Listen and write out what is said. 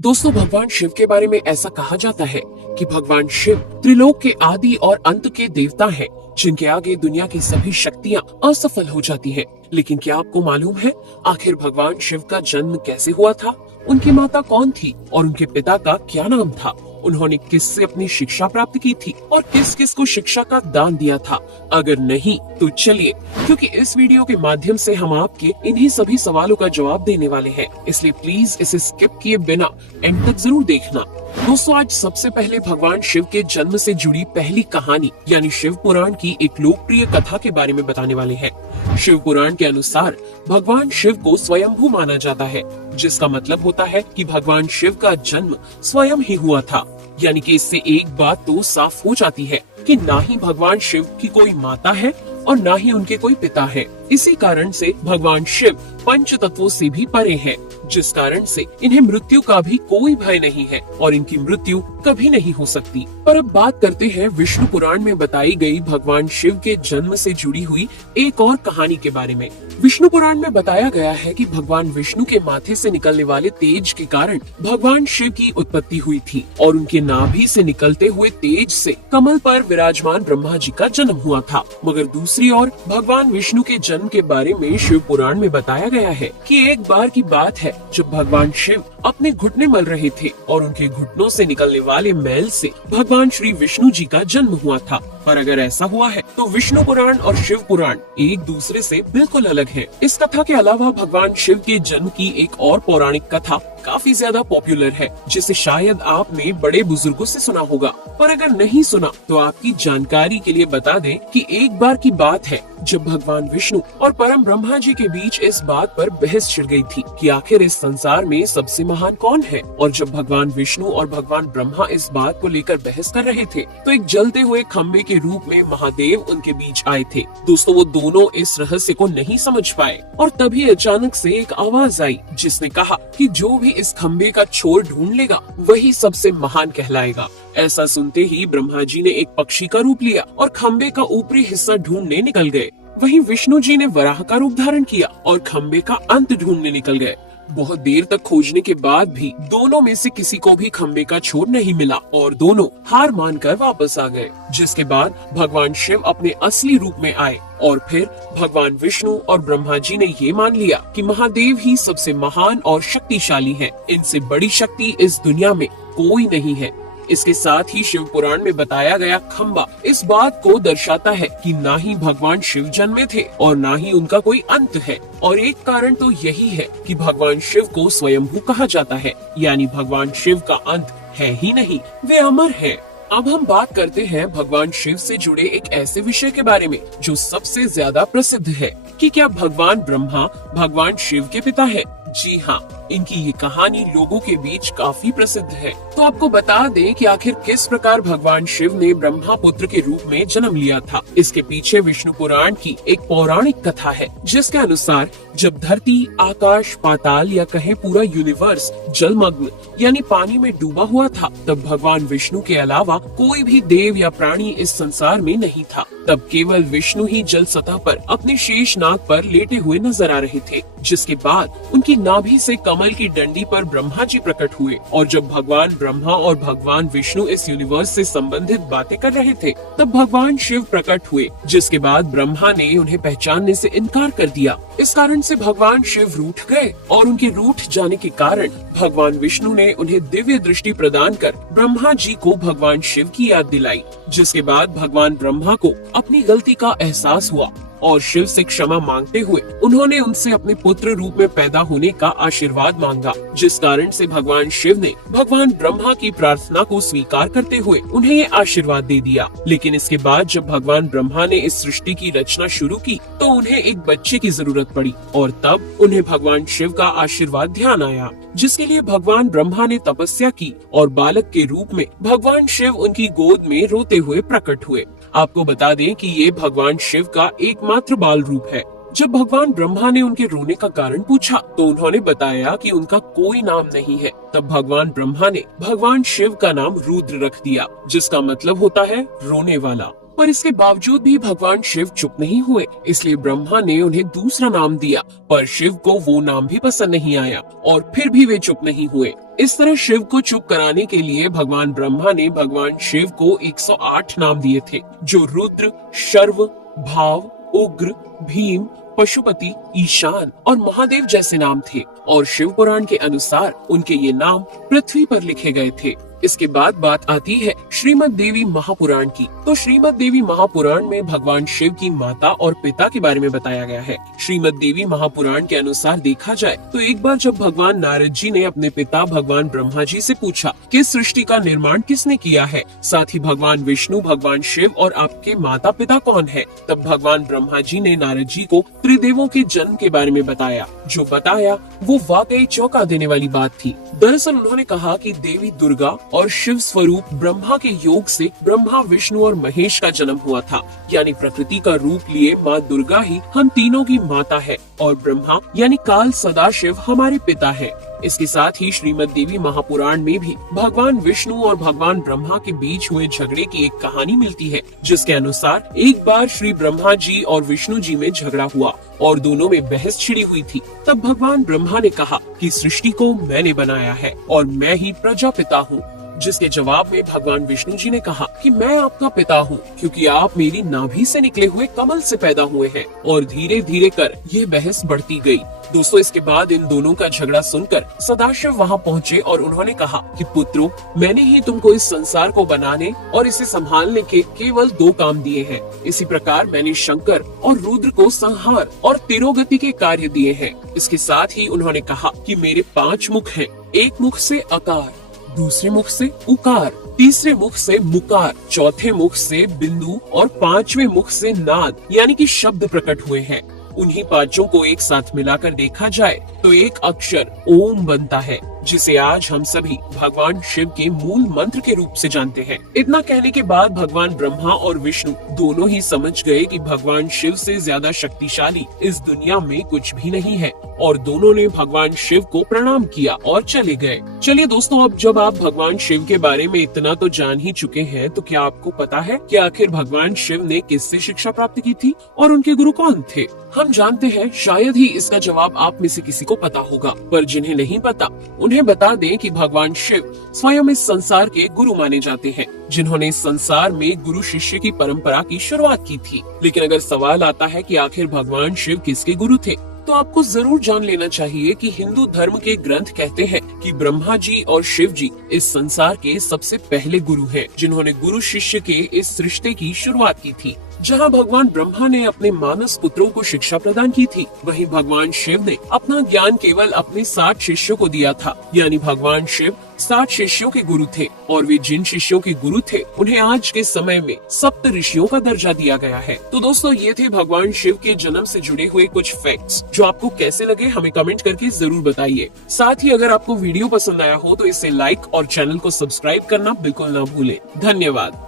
दोस्तों, भगवान शिव के बारे में ऐसा कहा जाता है कि भगवान शिव त्रिलोक के आदि और अंत के देवता हैं, जिनके आगे दुनिया की सभी शक्तियां असफल हो जाती हैं। लेकिन क्या आपको मालूम है आखिर भगवान शिव का जन्म कैसे हुआ था? उनकी माता कौन थी और उनके पिता का क्या नाम था? उन्होंने किससे अपनी शिक्षा प्राप्त की थी और किस किस को शिक्षा का दान दिया था? अगर नहीं तो चलिए, क्योंकि इस वीडियो के माध्यम से हम आपके इन्हीं सभी सवालों का जवाब देने वाले हैं, इसलिए प्लीज इसे स्किप किए बिना एंड तक जरूर देखना। दोस्तों, आज सबसे पहले भगवान शिव के जन्म से जुड़ी पहली कहानी यानी शिव पुराण की एक लोकप्रिय कथा के बारे में बताने वाले हैं। शिव पुराण के अनुसार भगवान शिव को स्वयंभू माना जाता है, जिसका मतलब होता है कि भगवान शिव का जन्म स्वयं ही हुआ था। यानी कि इससे एक बात तो साफ हो जाती है कि ना ही भगवान शिव की कोई माता है और ना ही उनके कोई पिता है। इसी कारण से भगवान शिव पंच तत्वों से भी परे हैं, जिस कारण से इन्हें मृत्यु का भी कोई भय नहीं है और इनकी मृत्यु कभी नहीं हो सकती। पर अब बात करते हैं विष्णु पुराण में बताई गई भगवान शिव के जन्म से जुड़ी हुई एक और कहानी के बारे में। विष्णु पुराण में बताया गया है कि भगवान विष्णु के माथे से निकलने वाले तेज के कारण भगवान शिव की उत्पत्ति हुई थी और उनके नाभि से निकलते हुए तेज से कमल पर विराजमान ब्रह्मा जी का जन्म हुआ था। मगर दूसरी ओर भगवान विष्णु के जन्म के बारे में शिव पुराण में बताया गया है कि एक बार की बात है जब भगवान शिव अपने घुटने मल रहे थे और उनके घुटनों से निकलने वाले मैल से भगवान श्री विष्णु जी का जन्म हुआ था। पर अगर ऐसा हुआ है तो विष्णु पुराण और शिव पुराण एक दूसरे से बिल्कुल अलग है। इस कथा के अलावा भगवान शिव के जन्म की एक और पौराणिक कथा काफी ज्यादा पॉपुलर है, जिसे शायद आपने बड़े बुजुर्गों से सुना होगा। पर अगर नहीं सुना तो आपकी जानकारी के लिए बता दें कि एक बार की बात है जब भगवान विष्णु और परम ब्रह्मा जी के बीच इस बात पर बहस छिड़ गई थी कि आखिर इस संसार में सबसे महान कौन है। और जब भगवान विष्णु और भगवान ब्रह्मा इस बात को लेकर बहस कर रहे थे तो एक जलते हुए खम्बे के रूप में महादेव उनके बीच आए थे। दोस्तों, वो दोनों इस रहस्य को नहीं समझ पाए और तभी अचानक से एक आवाज आई जिसने कहा कि जो भी इस खम्बे का छोर ढूंढ लेगा वही सबसे महान कहलाएगा। ऐसा सुनते ही ब्रह्मा जी ने एक पक्षी का रूप लिया और खम्बे का ऊपरी हिस्सा ढूंढने निकल गए। वहीं विष्णु जी ने वराह का रूप धारण किया और खम्बे का अंत ढूंढने निकल गए। बहुत देर तक खोजने के बाद भी दोनों में से किसी को भी खम्बे का छोर नहीं मिला और दोनों हार मानकर वापस आ गए। जिसके बाद भगवान शिव अपने असली रूप में आए और फिर भगवान विष्णु और ब्रह्मा जी ने ये मान लिया कि महादेव ही सबसे महान और शक्तिशाली हैं। इनसे बड़ी शक्ति इस दुनिया में कोई नहीं है। इसके साथ ही शिव पुराण में बताया गया खम्बा इस बात को दर्शाता है कि ना ही भगवान शिव जन्मे थे और ना ही उनका कोई अंत है। और एक कारण तो यही है कि भगवान शिव को स्वयंभू कहा जाता है, यानी भगवान शिव का अंत है ही नहीं, वे अमर है। अब हम बात करते हैं भगवान शिव से जुड़े एक ऐसे विषय के बारे में जो सबसे ज्यादा प्रसिद्ध है कि क्या भगवान ब्रह्मा भगवान शिव के पिता है? जी हाँ, इनकी ये कहानी लोगों के बीच काफी प्रसिद्ध है। तो आपको बता दें कि आखिर किस प्रकार भगवान शिव ने ब्रह्मा पुत्र के रूप में जन्म लिया था। इसके पीछे विष्णु पुराण की एक पौराणिक कथा है, जिसके अनुसार जब धरती, आकाश, पाताल या कहें पूरा यूनिवर्स जलमग्न यानी पानी में डूबा हुआ था, तब भगवान विष्णु के अलावा कोई भी देव या प्राणी इस संसार में नहीं था। तब केवल विष्णु ही जल सतह पर अपने शेष नाग पर लेटे हुए नजर आ रहे थे। जिसके बाद उनकी नाभि से कमल की डंडी पर ब्रह्मा जी प्रकट हुए और जब भगवान ब्रह्मा और भगवान विष्णु इस यूनिवर्स से संबंधित बातें कर रहे थे तब भगवान शिव प्रकट हुए। जिसके बाद ब्रह्मा ने उन्हें पहचानने से इनकार कर दिया। इस कारण से भगवान शिव रूठ गए और उनके रूठ जाने के कारण भगवान विष्णु ने उन्हें दिव्य दृष्टि प्रदान कर ब्रह्मा जी को भगवान शिव की याद दिलाई। जिसके बाद भगवान ब्रह्मा को अपनी गलती का एहसास हुआ और शिव से क्षमा मांगते हुए उन्होंने उनसे अपने पुत्र रूप में पैदा होने का आशीर्वाद मांगा। जिस कारण से भगवान शिव ने भगवान ब्रह्मा की प्रार्थना को स्वीकार करते हुए उन्हें ये आशीर्वाद दे दिया। लेकिन इसके बाद जब भगवान ब्रह्मा ने इस सृष्टि की रचना शुरू की तो उन्हें एक बच्चे की जरूरत पड़ी और तब उन्हें भगवान शिव का आशीर्वाद ध्यान आया, जिसके लिए भगवान ब्रह्मा ने तपस्या की और बालक के रूप में भगवान शिव उनकी गोद में रोते हुए प्रकट हुए। आपको बता दें कि ये भगवान शिव का एकमात्र बाल रूप है। जब भगवान ब्रह्मा ने उनके रोने का कारण पूछा तो उन्होंने बताया कि उनका कोई नाम नहीं है। तब भगवान ब्रह्मा ने भगवान शिव का नाम रुद्र रख दिया, जिसका मतलब होता है रोने वाला। पर इसके बावजूद भी भगवान शिव चुप नहीं हुए, इसलिए ब्रह्मा ने उन्हें दूसरा नाम दिया, पर शिव को वो नाम भी पसंद नहीं आया और फिर भी वे चुप नहीं हुए। इस तरह शिव को चुप कराने के लिए भगवान ब्रह्मा ने भगवान शिव को 108 नाम दिए थे, जो रुद्र, शर्व, भाव, उग्र, भीम, पशुपति, ईशान और महादेव जैसे नाम थे। और शिव पुराण के अनुसार उनके ये नाम पृथ्वी पर लिखे गए थे। इसके बाद बात आती है श्रीमद् देवी महापुराण की। तो श्रीमद् देवी महापुराण में भगवान शिव की माता और पिता के बारे में बताया गया है। श्रीमद् देवी महापुराण के अनुसार देखा जाए तो एक बार जब भगवान नारद जी ने अपने पिता भगवान ब्रह्मा जी से पूछा कि सृष्टि का निर्माण किसने किया है, साथ ही भगवान विष्णु, भगवान शिव और आपके माता पिता कौन है, तब भगवान ब्रह्मा जी ने नारद जी को त्रिदेवों के जन्म के बारे में बताया। जो बताया वो वाकई चौंका देने वाली बात थी। दरअसल उन्होंने कहा कि देवी दुर्गा और शिव स्वरूप ब्रह्मा के योग से ब्रह्मा, विष्णु और महेश का जन्म हुआ था। यानी प्रकृति का रूप लिए माँ दुर्गा ही हम तीनों की माता है और ब्रह्मा यानी काल सदाशिव हमारे पिता है। इसके साथ ही श्रीमद् देवी महापुराण में भी भगवान विष्णु और भगवान ब्रह्मा के बीच हुए झगड़े की एक कहानी मिलती है, जिसके अनुसार एक बार श्री ब्रह्मा जी और विष्णु जी में झगड़ा हुआ और दोनों में बहस छिड़ी हुई थी। तब भगवान ब्रह्मा ने कहा कि सृष्टि को मैंने बनाया है और मैं ही प्रजापिता हूँ, जिसके जवाब में भगवान विष्णु जी ने कहा कि मैं आपका पिता हूँ, क्योंकि आप मेरी नाभि से निकले हुए कमल से पैदा हुए हैं। और धीरे धीरे कर ये बहस बढ़ती गई। दोस्तों, इसके बाद इन दोनों का झगड़ा सुनकर सदाशिव वहाँ पहुँचे और उन्होंने कहा कि पुत्रों, मैंने ही तुमको इस संसार को बनाने और इसे संभालने के केवल 2 काम दिए हैं। इसी प्रकार मैंने शंकर और रुद्र को संहार और तिरोगति के कार्य दिए हैं। इसके साथ ही उन्होंने कहा कि मेरे 5 मुख हैं। एक मुख से अकार, दूसरे मुख से उकार, तीसरे मुख से मुकार, चौथे मुख से बिंदु और 5वें मुख से नाद यानी कि शब्द प्रकट हुए हैं। उन्हीं पांचों को एक साथ मिलाकर देखा जाए तो एक अक्षर ओम बनता है, जिसे आज हम सभी भगवान शिव के मूल मंत्र के रूप से जानते हैं। इतना कहने के बाद भगवान ब्रह्मा और विष्णु दोनों ही समझ गए कि भगवान शिव से ज्यादा शक्तिशाली इस दुनिया में कुछ भी नहीं है और दोनों ने भगवान शिव को प्रणाम किया और चले गए। चलिए दोस्तों, अब जब आप भगवान शिव के बारे में इतना तो जान ही चुके हैं, तो क्या आपको पता है कि आखिर भगवान शिव ने किससे शिक्षा प्राप्त की थी और उनके गुरु कौन थे? हम जानते हैं शायद ही इसका जवाब आप में से किसी को पता होगा, पर जिन्हें नहीं पता उन्हें बता दें कि भगवान शिव स्वयं इस संसार के गुरु माने जाते हैं, जिन्होंने इस संसार में गुरु शिष्य की परंपरा की शुरुआत की थी। लेकिन अगर सवाल आता है कि आखिर भगवान शिव किसके गुरु थे, तो आपको जरूर जान लेना चाहिए कि हिंदू धर्म के ग्रंथ कहते हैं कि ब्रह्मा जी और शिव जी इस संसार के सबसे पहले गुरु हैं, जिन्होंने गुरु शिष्य के इस रिश्ते की शुरुआत की थी। जहां भगवान ब्रह्मा ने अपने मानस पुत्रों को शिक्षा प्रदान की थी, वहीं भगवान शिव ने अपना ज्ञान केवल अपने 60 शिष्यों को दिया था। यानी भगवान शिव 60 शिष्यों के गुरु थे और वे जिन शिष्यों के गुरु थे उन्हें आज के समय में सप्त ऋषियों का दर्जा दिया गया है। तो दोस्तों, ये थे भगवान शिव के जन्म से जुड़े हुए कुछ फैक्ट्स, जो आपको कैसे लगे हमें कमेंट करके जरूर बताइए। साथ ही अगर आपको वीडियो पसंद आया हो तो इसे लाइक और चैनल को सब्सक्राइब करना बिल्कुल ना भूलें। धन्यवाद।